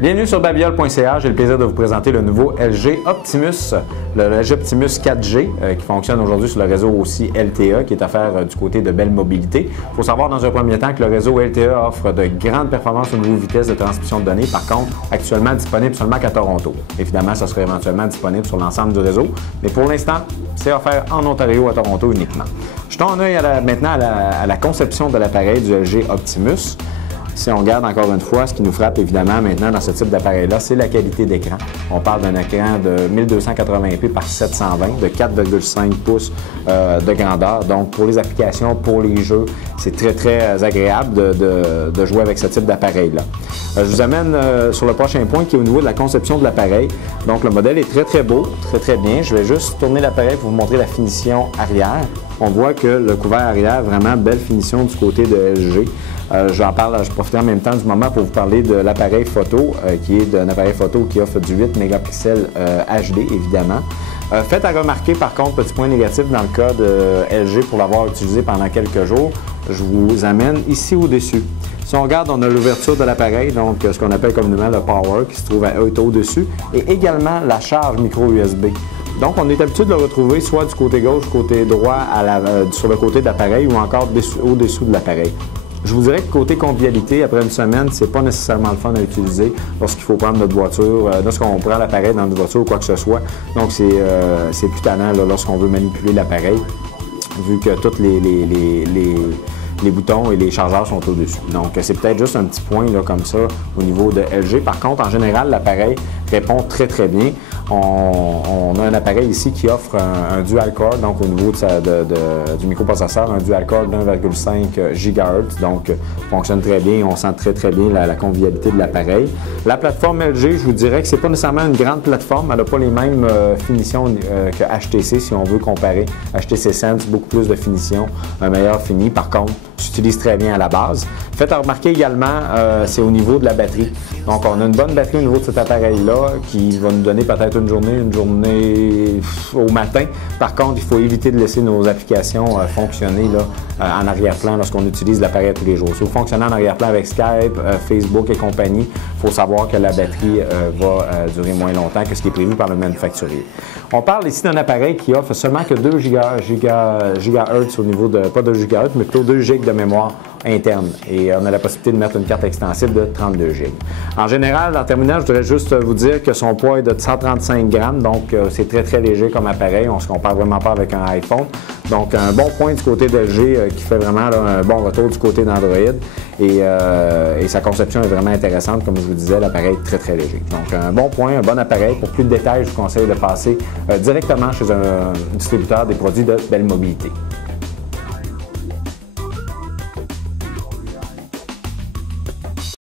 Bienvenue sur Babioles.ca, j'ai le plaisir de vous présenter le nouveau LG Optimus, le LG Optimus 4G qui fonctionne aujourd'hui sur le réseau aussi LTE qui est offert du côté de Bell Mobilité. Il faut savoir dans un premier temps que le réseau LTE offre de grandes performances au niveau vitesse de transmission de données, par contre actuellement disponible seulement qu'à Toronto. Évidemment, ça sera éventuellement disponible sur l'ensemble du réseau, mais pour l'instant, c'est offert en Ontario à Toronto uniquement. Jetons un œil maintenant à la conception de l'appareil du LG Optimus. Si on regarde encore une fois, ce qui nous frappe évidemment maintenant dans ce type d'appareil-là, c'est la qualité d'écran. On parle d'un écran de 1280p par 720, de 4,5 pouces de grandeur. Donc pour les applications, pour les jeux, c'est très agréable de jouer avec ce type d'appareil-là. Je vous amène sur le prochain point qui est au niveau de la conception de l'appareil. Donc le modèle est très beau, très bien. Je vais juste tourner l'appareil pour vous montrer la finition arrière. On voit que le couvert arrière, vraiment belle finition du côté de LG. Je profite en même temps du moment pour vous parler de l'appareil photo, qui est un appareil photo qui offre du 8 mégapixels HD, évidemment. Faites à remarquer, par contre, petit point négatif dans le cas de LG pour l'avoir utilisé pendant quelques jours, je vous amène ici au-dessus. Si on regarde, on a l'ouverture de l'appareil, donc ce qu'on appelle communément le Power, qui se trouve au-dessus, et également la charge micro USB. Donc, on est habitué de le retrouver soit du côté gauche, côté droit, sur le côté de l'appareil ou encore au-dessous de l'appareil. Je vous dirais que côté convivialité, après une semaine, c'est pas nécessairement le fun à utiliser lorsqu'il faut prendre notre voiture, lorsqu'on prend l'appareil dans notre voiture ou quoi que ce soit. Donc, c'est plus tannant lorsqu'on veut manipuler l'appareil, vu que tous les boutons et les chargeurs sont au-dessus. Donc, c'est peut-être juste un petit point là, comme ça au niveau de LG. Par contre, en général, l'appareil répond très bien. On a un appareil ici qui offre un dual-core, donc au niveau du microprocesseur, un dual-core de 1,5 GHz, donc fonctionne très bien, on sent très bien la convivialité de l'appareil. La plateforme LG, je vous dirais que c'est pas nécessairement une grande plateforme, elle n'a pas les mêmes finitions que HTC si on veut comparer. HTC Sense, beaucoup plus de finition, un meilleur fini, par contre, s'utilise très bien à la base. Faites à remarquer également, c'est au niveau de la batterie. Donc, on a une bonne batterie au niveau de cet appareil-là qui va nous donner peut-être une journée au matin. Par contre, il faut éviter de laisser nos applications fonctionner là, en arrière-plan lorsqu'on utilise l'appareil tous les jours. Si vous fonctionnez en arrière-plan avec Skype, Facebook et compagnie, il faut savoir que la batterie va durer moins longtemps que ce qui est prévu par le manufacturier. On parle ici d'un appareil qui offre seulement que 2 GHz au niveau de, pas 2 GHz, mais plutôt 2 GB de mémoire interne. Et on a la possibilité de mettre une carte extensible de 32 GB. En général, en terminant, je voudrais juste vous dire que son poids est de 135 grammes, donc c'est très léger comme appareil. On ne se compare vraiment pas avec un iPhone. Donc, un bon point du côté de LG qui fait vraiment là, un bon retour du côté d'Android. Et sa conception est vraiment intéressante. Comme je vous disais, l'appareil est très léger. Donc, un bon point, un bon appareil. Pour plus de détails, je vous conseille de passer directement chez un distributeur des produits de Bell Mobilité.